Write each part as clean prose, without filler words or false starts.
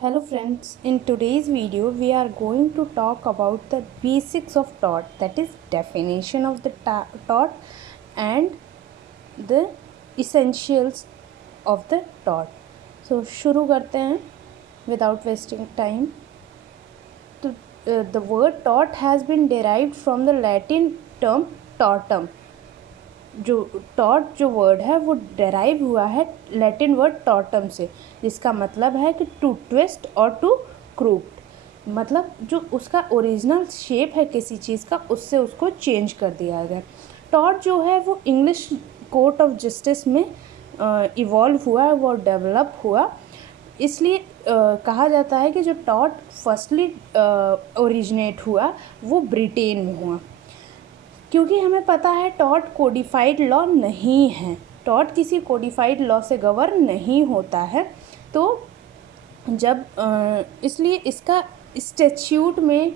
Hello friends, in today's video we are going to talk about the basics of tort, that is definition of the tort and the essentials of the tort. So शुरू करते हैं without wasting time. तो the word tort has been derived from the Latin term tortum. जो tort जो word है वो derive हुआ है लैटिन वर्ड टॉर्टम से, जिसका मतलब है कि टू ट्विस्ट और टू क्रूप्ड, मतलब जो उसका ओरिजिनल शेप है किसी चीज़ का उससे उसको चेंज कर दिया गया। टॉर्ट जो है वो इंग्लिश कोर्ट ऑफ जस्टिस में इवॉल्व हुआ, वो डेवलप हुआ, इसलिए कहा जाता है कि जो टॉर्ट फर्स्टली ओरिजिनेट हुआ वो ब्रिटेन में हुआ। क्योंकि हमें पता है टॉर्ट कोडिफाइड लॉ नहीं है, टॉर्ट किसी कोडिफाइड लॉ से गवर्न नहीं होता है, तो जब इसलिए इसका स्टैट्यूट में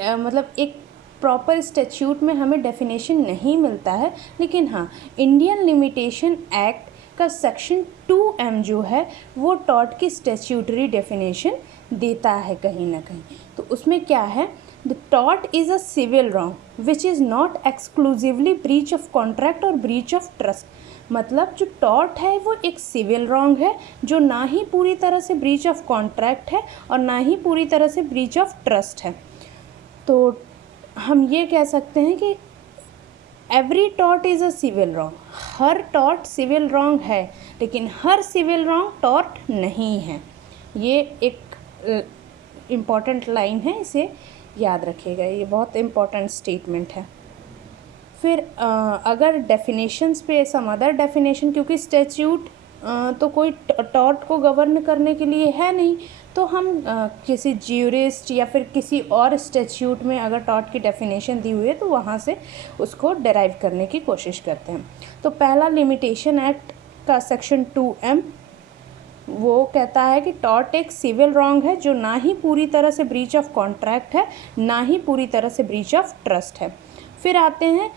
मतलब एक प्रॉपर स्टैट्यूट में हमें डेफिनेशन नहीं मिलता है। लेकिन हाँ, इंडियन लिमिटेशन एक्ट का सेक्शन 2M जो है वो टॉर्ट की स्टैट्यूटरी डेफिनेशन देता है कहीं ना कहीं। तो उसमें क्या है, The tort is a civil wrong which is not exclusively breach of contract or breach of trust। मतलब जो टॉर्ट है वो एक सिविल रॉन्ग है जो ना ही पूरी तरह से ब्रीच ऑफ कॉन्ट्रैक्ट है और ना ही पूरी तरह से ब्रीच ऑफ ट्रस्ट है। तो हम ये कह सकते हैं कि every tort is a civil wrong, हर टॉर्ट सिविल रॉन्ग है, लेकिन हर सिविल रॉन्ग टॉर्ट नहीं है। ये एक इम्पॉर्टेंट लाइन है, इसे याद रखिएगा, ये बहुत इम्पॉर्टेंट स्टेटमेंट है। फिर अगर डेफिनेशंस पे सम अदर डेफिनेशन, क्योंकि स्टैट्यूट तो कोई टॉर्ट को गवर्न करने के लिए है नहीं, तो हम किसी ज्यूरिस्ट या फिर किसी और स्टैट्यूट में अगर टॉर्ट की डेफिनेशन दी हुई है तो वहाँ से उसको डेराइव करने की कोशिश करते हैं। तो पहला लिमिटेशन एक्ट का सेक्शन 2M वो कहता है कि टॉर्ट एक सिविल रॉन्ग है जो ना ही पूरी तरह से ब्रीच ऑफ कॉन्ट्रैक्ट है, ना ही पूरी तरह से ब्रीच ऑफ ट्रस्ट है। फिर आते हैं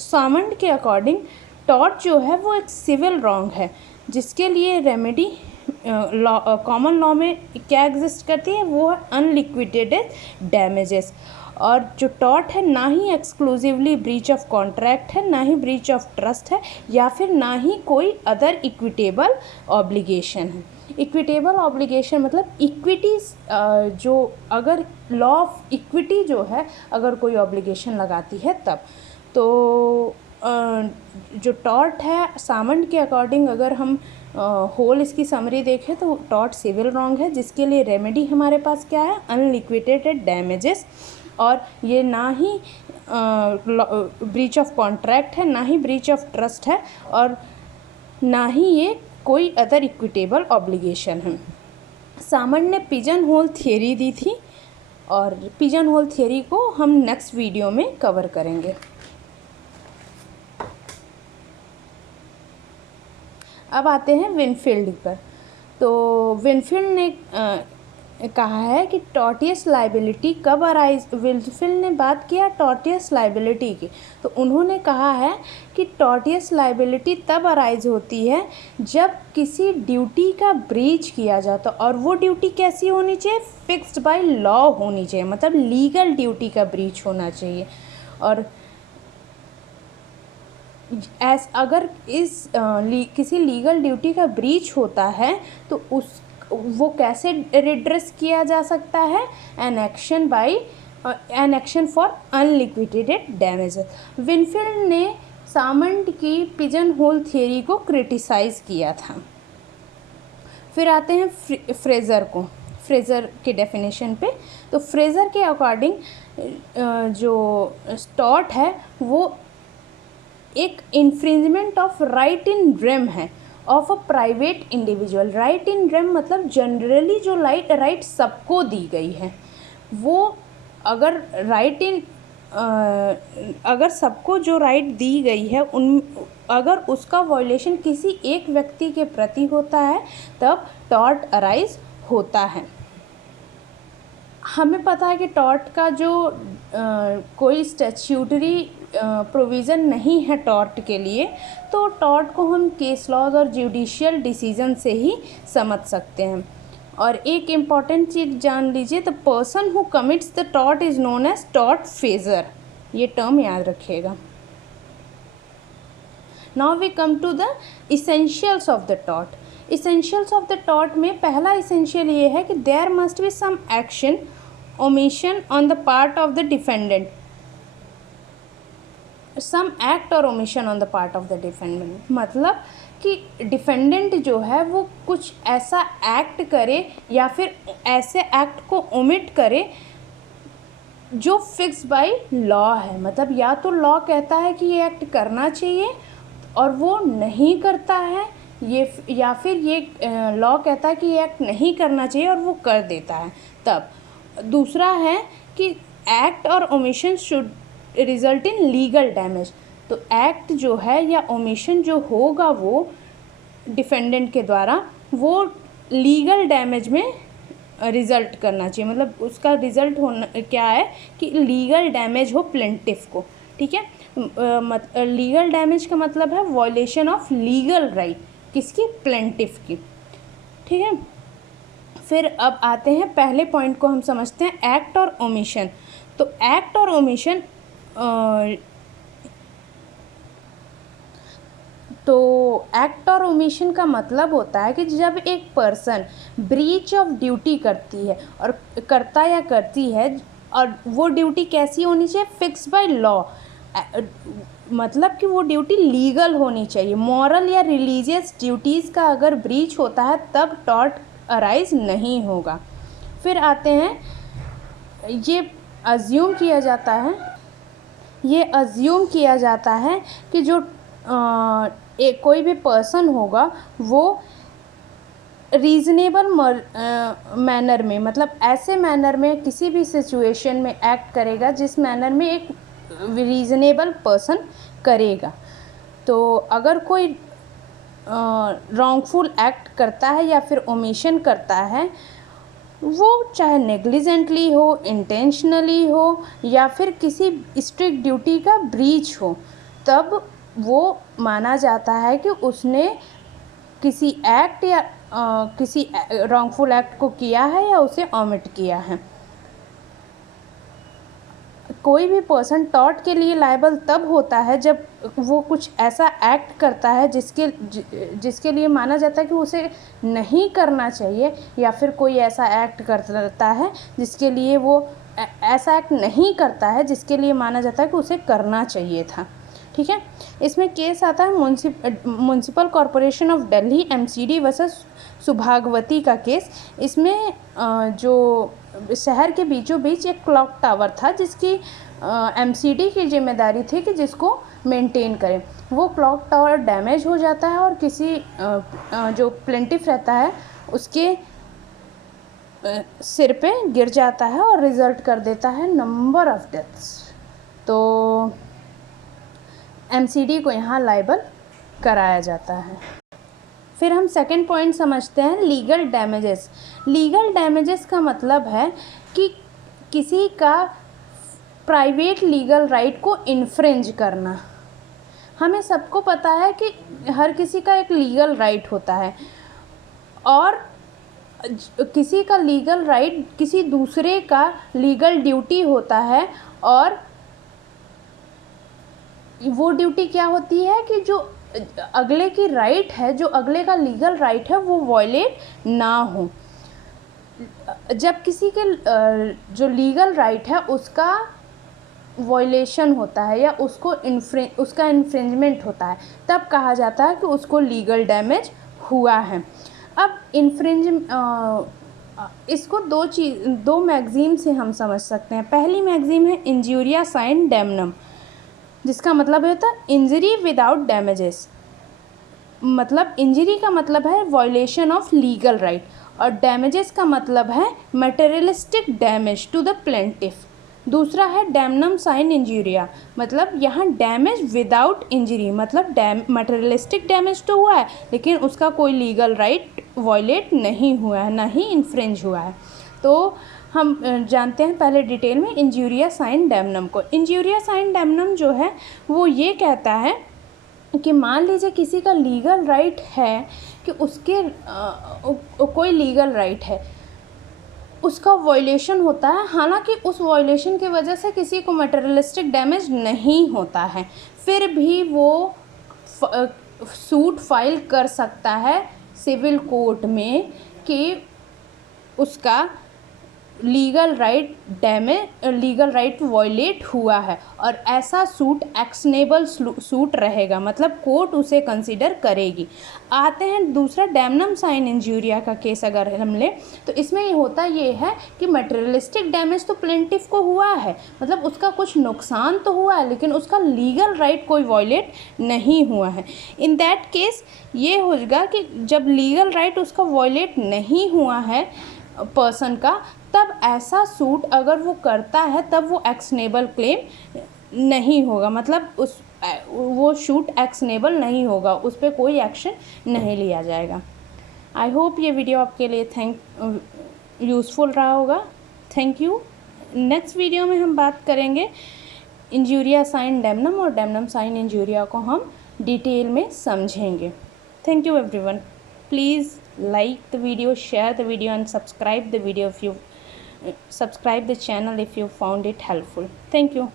सामंड के अकॉर्डिंग टॉर्ट जो है वो एक सिविल रॉन्ग है जिसके लिए रेमेडी कॉमन लॉ में क्या एग्जिस्ट करती है, वो है अनलिक्विडेटेड डैमेजेस। और जो टॉर्ट है ना ही एक्सक्लूसिवली ब्रीच ऑफ कॉन्ट्रैक्ट है, ना ही ब्रीच ऑफ ट्रस्ट है, या फिर ना ही कोई अदर इक्विटेबल ऑब्लिगेशन है। इक्विटेबल ऑब्लिगेशन मतलब इक्विटीज़, जो अगर लॉ ऑफ इक्विटी जो है अगर कोई ऑब्लिगेशन लगाती है तब। तो जो टॉर्ट है सामंड के अकॉर्डिंग अगर हम होल इसकी समरी देखें तो टॉर्ट सिविल रॉन्ग है जिसके लिए रेमेडी हमारे पास क्या है, अनलिक्विडेटेड डैमेजेस। और ये ना ही ब्रीच ऑफ कॉन्ट्रैक्ट है, ना ही ब्रीच ऑफ ट्रस्ट है, और ना ही ये कोई अदर इक्विटेबल ऑब्लिगेशन है। सामंड ने पिजन होल थियरी दी थी और पिजन होल थियरी को हम नेक्स्ट वीडियो में कवर करेंगे। अब आते हैं विनफील्ड पर। तो विनफील्ड ने कहा है कि टॉर्टियस लाइबिलिटी कब अराइज, विनफील्ड ने बात किया टॉर्टियस लाइबिलिटी की, तो उन्होंने कहा है कि टॉर्टियस लाइबिलिटी तब अराइज होती है जब किसी ड्यूटी का ब्रीच किया जाता, और वो ड्यूटी कैसी होनी चाहिए, फिक्स्ड बाय लॉ होनी चाहिए, मतलब लीगल ड्यूटी का ब्रीच होना चाहिए। और अगर किसी लीगल ड्यूटी का ब्रीच होता है तो वो कैसे रिड्रेस किया जा सकता है, an action for unliquidated damages. Winfield ने सामंड की पिजन होल थियरी को क्रिटिसाइज़ किया था। फिर आते हैं फ्रेज़र को, फ्रेज़र के डेफिनेशन पे। तो फ्रेज़र के अकॉर्डिंग जो टॉर्ट है वो एक infringement of right in rem है of a private individual. Right in rem मतलब जनरली जो राइट सबको दी गई है, वो अगर अगर सबको जो राइट दी गई है अगर उसका वायलेशन किसी एक व्यक्ति के प्रति होता है तब टॉर्ट अराइज होता है। हमें पता है कि टॉर्ट का जो कोई स्टैट्यूटरी प्रोविज़न नहीं है टॉर्ट के लिए, तो टॉर्ट को हम केस लॉज और जुडिशियल डिसीजन से ही समझ सकते हैं। और एक इम्पॉर्टेंट चीज़ जान लीजिए, the person who commits the tort is known as tort feasor, ये टर्म याद रखिएगा। Now we come to the essentials of the tort. Essentials of the tort में पहला इसेंशियल ये है कि there must be some action omission on the part of the defendant, some act और omission on the part of the defendant, मतलब कि defendant जो है वो कुछ ऐसा एक्ट करे या फिर ऐसे एक्ट को ओमिट करे जो फिक्स बाय लॉ है। मतलब या तो लॉ कहता है कि ये एक्ट करना चाहिए और वो नहीं करता है, ये या फिर ये लॉ कहता है कि ये एक्ट नहीं करना चाहिए और वो कर देता है। तब दूसरा है कि एक्ट और omission should result in legal damage. तो एक्ट जो है या ओमिशन जो होगा वो डिफेंडेंट के द्वारा, वो लीगल डैमेज में रिज़ल्ट करना चाहिए। मतलब उसका रिज़ल्ट होना क्या है कि लीगल डैमेज हो प्लेंटिफ को, ठीक है। लीगल डैमेज का मतलब है वॉयलेशन ऑफ लीगल राइट, किसकी, प्लेंटिफ की, ठीक है। फिर अब आते हैं पहले पॉइंट को हम समझते हैं, एक्ट और ओमिशन। तो एक्ट और ओमिशन तो एक्ट और ओमिशन का मतलब होता है कि जब एक पर्सन ब्रीच ऑफ ड्यूटी करती है और करता या करती है, और वो ड्यूटी कैसी होनी चाहिए, फिक्स बाय लॉ, मतलब कि वो ड्यूटी लीगल होनी चाहिए। मॉरल या रिलीजियस ड्यूटीज़ का अगर ब्रीच होता है तब टॉर्ट अराइज नहीं होगा। फिर आते हैं, ये अज्यूम किया जाता है कि जो कोई भी पर्सन होगा वो रीज़नेबल मैनर में, मतलब ऐसे मैनर में किसी भी सिचुएशन में एक्ट करेगा जिस मैनर में एक रीज़नेबल पर्सन करेगा। तो अगर कोई रॉन्गफुल एक्ट करता है या फिर ओमिशन करता है, वो चाहे नेग्लिजेंटली हो, इंटेंशनली हो या फिर किसी स्ट्रिक्ट ड्यूटी का ब्रीच हो, तब वो माना जाता है कि उसने किसी एक्ट या किसी रॉन्गफुल एक्ट को किया है या उसे ओमिट किया है। कोई भी पर्सन टॉर्ट के लिए लायबल तब होता है जब वो कुछ ऐसा एक्ट करता है जिसके लिए माना जाता है कि उसे नहीं करना चाहिए, या फिर कोई ऐसा एक्ट करता है जिसके लिए वो ऐसा एक्ट नहीं करता है जिसके लिए माना जाता है कि उसे करना चाहिए था, ठीक है। इसमें केस आता है municipal corporation of Delhi MCD versus Subhagwati का केस। इसमें जो शहर के बीचों बीच एक क्लॉक टावर था जिसकी MCD की जिम्मेदारी थी कि जिसको मेंटेन करें। वो क्लॉक टावर डैमेज हो जाता है और किसी जो प्लेंटिफ रहता है उसके सिर पे गिर जाता है और रिज़ल्ट कर देता है नंबर ऑफ डेथ्स। तो MCD को यहाँ लायबल कराया जाता है। फिर हम सेकंड पॉइंट समझते हैं, लीगल डैमेजेस। लीगल डैमेजेस का मतलब है कि किसी का प्राइवेट लीगल राइट को इन्फ्रिंज करना। हमें सबको पता है कि हर किसी का एक लीगल राइट होता है और किसी का लीगल राइट किसी दूसरे का लीगल ड्यूटी होता है, और वो ड्यूटी क्या होती है कि जो अगले की राइट है, जो अगले का लीगल राइट है, वो वॉयलेट ना हो। जब किसी के जो लीगल राइट है उसका वॉयलेशन होता है या उसका इन्फ्रिंजमेंट होता है, तब कहा जाता है कि उसको लीगल डैमेज हुआ है। अब इसको दो मैगज़ीन से हम समझ सकते हैं। पहली मैगज़ीन है इंजूरिया साइन डैमनम, जिसका मतलब होता है इंजरी विदाउट डैमेजेस। मतलब इंजरी का मतलब है वॉयलेशन ऑफ लीगल राइट और डैमेजेस का मतलब है materialistic damage to the plaintiff. दूसरा है डैमनम साइन इंजूरिया, मतलब यहाँ डैमेज विदाउट इंजरी, मतलब मटेरियलिस्टिक डैमेज तो हुआ है लेकिन उसका कोई लीगल राइट वॉयलेट नहीं हुआ है, ना ही इन्फ्रिंज हुआ है। तो हम जानते हैं पहले डिटेल में इंजूरिया साइन डैमनम को। इंजूरिया साइन डैमनम जो है वो ये कहता है कि मान लीजिए किसी का लीगल राइट है कि उसके कोई लीगल राइट है, उसका वायलेशन होता है, हालांकि उस वायलेशन की वजह से किसी को मटेरियलिस्टिक डैमेज नहीं होता है, फिर भी वो सूट फाइल कर सकता है सिविल कोर्ट में कि उसका लीगल राइट वायलेट हुआ है, और ऐसा सूट एक्शनेबल सूट रहेगा, मतलब कोर्ट उसे कंसिडर करेगी। आते हैं दूसरा डैमनम साइन इंजूरिया का केस अगर हम लें, तो इसमें ये होता ये है कि मटेरियलिस्टिक डैमेज तो प्लेंटिफ को हुआ है, मतलब उसका कुछ नुकसान तो हुआ है, लेकिन उसका लीगल राइट कोई वायलेट नहीं हुआ है। इन दैट केस ये होगा कि जब लीगल राइट उसका वायलेट नहीं हुआ है पर्सन का, तब ऐसा सूट अगर वो करता है तब वो एक्शनेबल क्लेम नहीं होगा, मतलब वो सूट एक्शनेबल नहीं होगा, उस पर कोई एक्शन नहीं लिया जाएगा। आई होप ये वीडियो आपके लिए यूज़फुल रहा होगा। Thank you. नेक्स्ट वीडियो में हम बात करेंगे इंजूरिया साइन डैमनम, और डैमनम साइन इंजूरिया को हम डिटेल में समझेंगे। Thank you everyone. Please like the video, share the video and subscribe the video if you subscribe the channel if you found it helpful. Thank you.